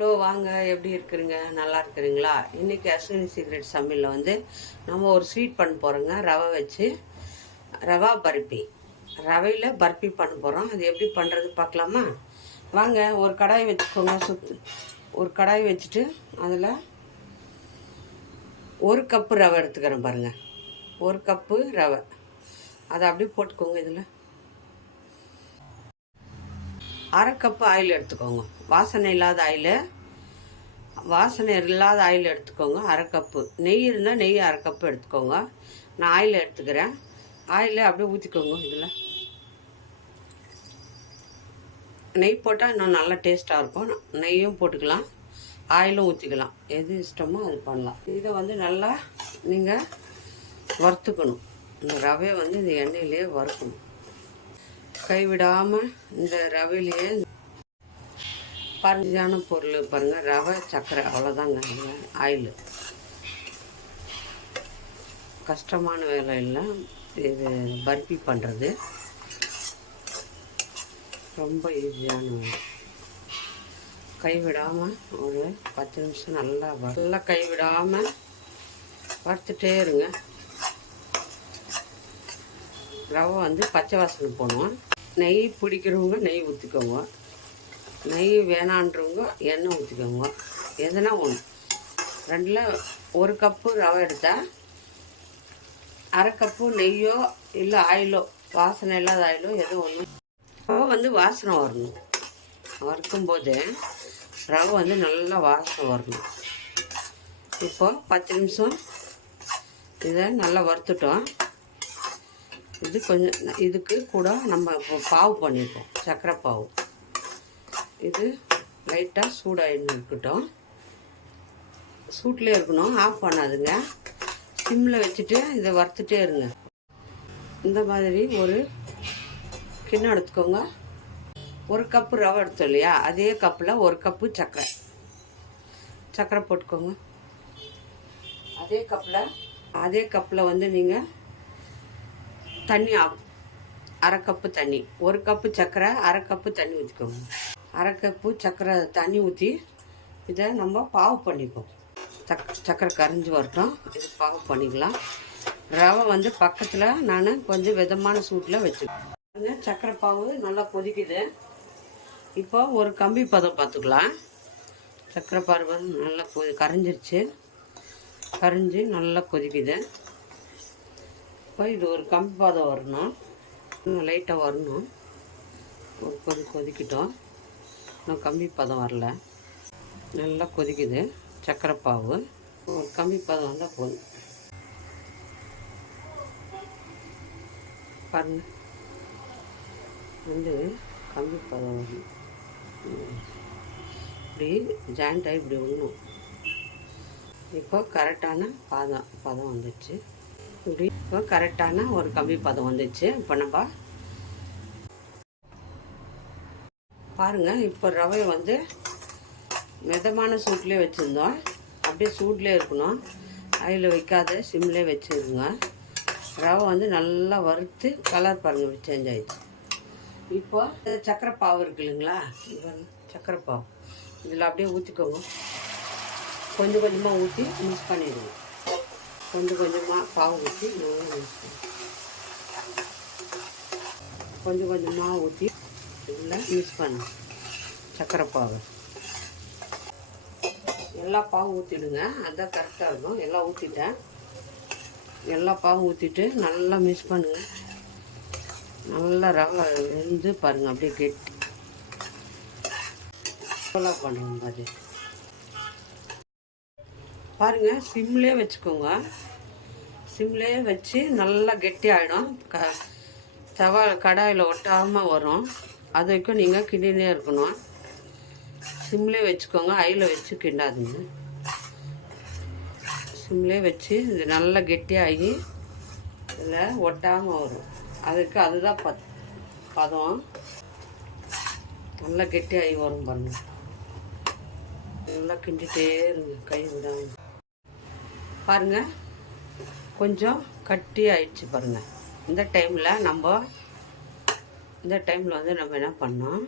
Hello வாங்க, எப்படி இருக்கிறீங்க? நல்லா இருக்கிறீங்களா? இன்றைக்கி அஸ்வினி சீக்ரெட் சமையலில் வந்து நம்ம ஒரு ஸ்வீட் பண்ண போகிறோங்க. ரவை வச்சு ரவா பர்பி, ரவையில் பர்பி பண்ண போகிறோம். அது எப்படி பண்ணுறது பார்க்கலாமா? வாங்க, ஒரு கடாய் வச்சுக்கோங்க. ஒரு கடாய் வச்சுட்டு அதில் ஒரு கப்பு ரவை எடுத்துக்கிறேன் பாருங்கள். ஒரு கப்பு ரவை அதை அப்படியே போட்டுக்கோங்க. இதில் அரை கப்பு ஆயில் எடுத்துக்கோங்க. வாசனை இல்லாத ஆயில் எடுத்துக்கோங்க. அரை கப்பு நெய் இருந்தால் நெய் அரை கப்பு எடுத்துக்கோங்க. நான் ஆயில் எடுத்துக்கிறேன். ஆயிலை அப்படியே ஊற்றிக்கோங்க. இதில் நெய் போட்டால் இன்னும் நல்லா டேஸ்ட்டாக இருக்கும். நெய்யும் போட்டுக்கலாம், ஆயிலும் ஊற்றிக்கலாம். எது இஷ்டமோ அது பண்ணலாம். இதை வந்து நல்லா நீங்கள் வறுத்துக்கணும். இந்த ரவையை வந்து இந்த எண்ணெயிலே வறுக்கணும். கைவிடாமல் இந்த ரவையிலேயே பரஞ்சான பொருள் பாருங்கள். ரவை, சர்க்கரை, அவ்வளோதாங்க. ஆயில் கஷ்டமான வேலை இல்லை. இது பர்பி பண்ணுறது ரொம்ப ஈஸியான வேலை. கைவிடாமல் ஒரு 10 நிமிஷம் நல்லா கைவிடாமல் வறுத்துட்டே இருங்க. ரவை வந்து பச்சை வாசனை போடுவோம். நெய் பிடிக்கிறவங்க நெய் ஊற்றிக்கோங்க. நெய் வேணான்றவங்க எண்ணெய் ஊற்றிக்கோங்க. எதுனா ஒன்று ரெண்டில் ஒரு கப்பு ரவை எடுத்தால் அரை கப்பு நெய்யோ இல்லை ஆயிலோ, வாசனை இல்லாத ஆயிலோ ஏதோ ஒன்று. ரவை வந்து வாசனை வரணும். வறுக்கும்போது ரவை வந்து நல்லா வாசனை வரணும். இப்போ 10 நிமிஷம் இதை நல்லா வறுத்துட்டோம். இது கொஞ்சம் இதுக்கு கூட நம்ம இப்போ பாவு பண்ணியிருக்கோம், சர்க்கரை பாவு. இது லைட்டாக சூடாகின்னு இருக்கட்டும். சூட்டிலே இருக்கணும், ஆஃப் பண்ணாதுங்க. சிம்மில் வச்சுட்டு இதை வறுத்துட்டே இருங்க. இந்த மாதிரி ஒரு கிண்ணம் எடுத்துக்கோங்க. ஒரு கப்பு ரவை எடுத்தோம் இல்லையா, அதே கப்பில் ஒரு கப்பு சர்க்கரை போட்டுக்கோங்க. அதே கப்பில் வந்து நீங்கள் தண்ணி அரை கப்பு தண்ணி, ஒரு கப்பு சர்க்கரை, அரை கப்பு தண்ணி ஊற்றிக்கோங்க. அரை கப்பு சர்க்கரை தண்ணி ஊற்றி இதை நம்ம பாவு பண்ணிப்போம். சர்க்கரை கரைஞ்சி வரட்டும். இது பாவு பண்ணிக்கலாம். ரவை வந்து பக்கத்தில் நான் கொஞ்சம் விதமான சூட்டில் வச்சுருக்கேன். சர்க்கரை பாவு நல்லா கொதிக்குது. இப்போ ஒரு கம்பி பதம் பார்த்துக்கலாம். சர்க்கரை பாவு நல்லா கரைஞ்சிருச்சு. கரைஞ்சி நல்லா கொதிக்குது. இப்போ இது ஒரு கம்பி பதம் வரணும். இன்னும் லைட்டாக வரணும். ஒரு கொதிக்கிட்டோம். இன்னும் கம்பி பதம் வரல. நல்லா கொதிக்குது சர்க்கரை பாவு. ஒரு கம்பி பதம் வந்தால் போதும். பாருங்கள், வந்து கம்பி பதம் வரணும். இப்படி ஜாயிண்ட் ஆகி இப்படி விடணும். இப்போ கரெக்டான பதம் வந்துடுச்சு. இப்படி இப்போ கரெக்டான ஒரு கம்பி பதம் வந்துச்சு. இப்போ நம்ம பாருங்கள். இப்போ ரவையை வந்து மிதமான சூட்லேயே வச்சுருந்தோம். அப்படியே சூட்லேயே இருக்கணும். ஆயில் வைக்காத சிம்லேயே வச்சுருங்க. ரவை வந்து நல்லா வறுத்து கலர் பாருங்கள் சேஞ்ச் ஆகிடுச்சு. இப்போ சர்க்கரை பாவு இருக்கு இல்லைங்களா, இப்போ சர்க்கரை பாவு இதில் அப்படியே ஊற்றிக்கோங்க. கொஞ்சம் கொஞ்சமாக ஊற்றி மிக்ஸ் பண்ணிடுவோம். கொஞ்சம் கொஞ்சமாக பாவு ஊற்றி நல்லா மிக்ஸ் பண்ணி கொஞ்சம் கொஞ்சமாக ஊற்றி இதில் மிக்ஸ் பண்ண சர்க்கரை பாவு எல்லா பாவும் ஊற்றிடுங்க. அதுதான் கரெக்டாக இருக்கும். எல்லாம் ஊற்றிட்டேன். எல்லா பாவும் ஊற்றிட்டு நல்லா மிக்ஸ் பண்ணுங்கள். நல்லா ரவை வெந்து பாருங்கள், அப்படியே கெட்டி பண்ணுவோம். அது பாருங்கள், சிம்லேயே வச்சுக்கோங்க. சிம்லேயே வச்சு நல்லா கெட்டி ஆகிடும். கடாயில் ஒட்டாமல் வரும். அது வரைக்கும் நீங்கள் கிண்டினே இருக்கணும். சிம்லேயே வச்சுக்கோங்க. ஆயில் வச்சு கிண்டாதுங்க. சிம்லேயே வச்சு இது நல்லா கெட்டியாகி இதில் ஒட்டாமல் வரும். அதுதான் பதம். நல்லா கெட்டியாகி வரும் பாருங்கள். நல்லா கிண்டிகிட்டே இருங்க, கை விடாமல். பாருங்கள், கொஞ்சம் கட்டி ஆயிடுச்சு பாருங்கள். இந்த டைமில் வந்து நம்ம என்ன பண்ணோம்,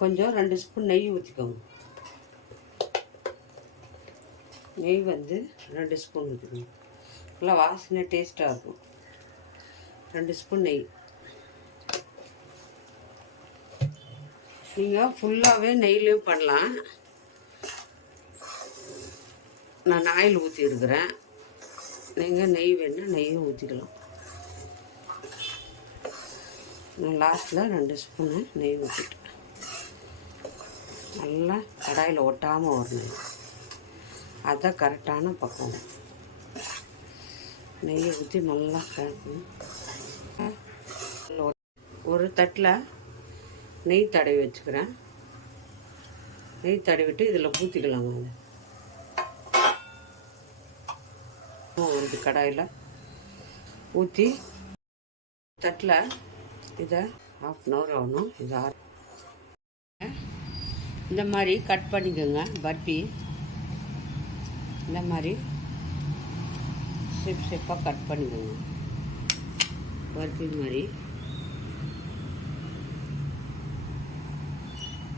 கொஞ்சம் 2 ஸ்பூன் நெய் ஊற்றிக்கோங்க. நெய் வந்து 2 ஸ்பூன் ஊற்றிக்கோங்க. நல்லா வாசனை டேஸ்ட்டாக இருக்கும். 2 ஸ்பூன் நெய். நீங்கள் ஃபுல்லாகவே நெய்லேயும் பண்ணலாம். நான் ஆயில் ஊற்றிருக்கிறேன். நீங்கள் நெய் வேணுன்னா நெய்யும் ஊற்றிக்கலாம். நான் லாஸ்ட்டில் 2 ஸ்பூனு நெய் ஊற்றிட்டேன். நல்லா கடாயில் ஒட்டாமல் வரணும். அதுதான் கரெக்டான பக்குவம். நெய்யை ஊற்றி நல்லா கலக்கணும். ஒரு தட்டில் நெய் தடவி வச்சுக்கிறேன். நெய் தடவிட்டு இதில் ஊற்றிக்கலாங்க. ஒரு கடாயில் ஊற்றி தட்டில் இதை 1/2 hour ஆகணும். இது இந்த மாதிரி கட் பண்ணிக்கோங்க. பர்பி இந்த மாதிரி ஷேப்பாக கட் பண்ணிக்கோங்க. பர்பி மாதிரி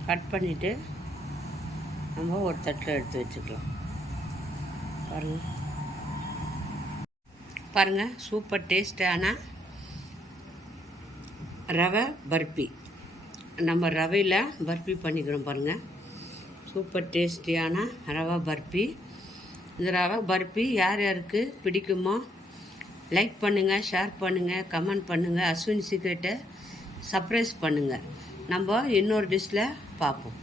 கட் பண்ணிவிட்டு நம்ம ஒரு தட்டில் எடுத்து வச்சுக்கலாம். பாருங்கள் சூப்பர் டேஸ்டான ரவை பர்பி. நம்ம ரவையில் பர்பி பண்ணிக்கிறோம் பாருங்கள். சூப்பர் டேஸ்டியான ரவை பர்பி. இந்த ரவை பர்பி யார் யாருக்கு பிடிக்குமோ லைக் பண்ணுங்கள், ஷேர் பண்ணுங்கள், கமெண்ட் பண்ணுங்கள். அஸ்வின் சீக்ரெட்டை சப்ஸ்கிரைப் பண்ணுங்கள். நம்ம இன்னொரு டிஷ்ஷில் பார்ப்போம்.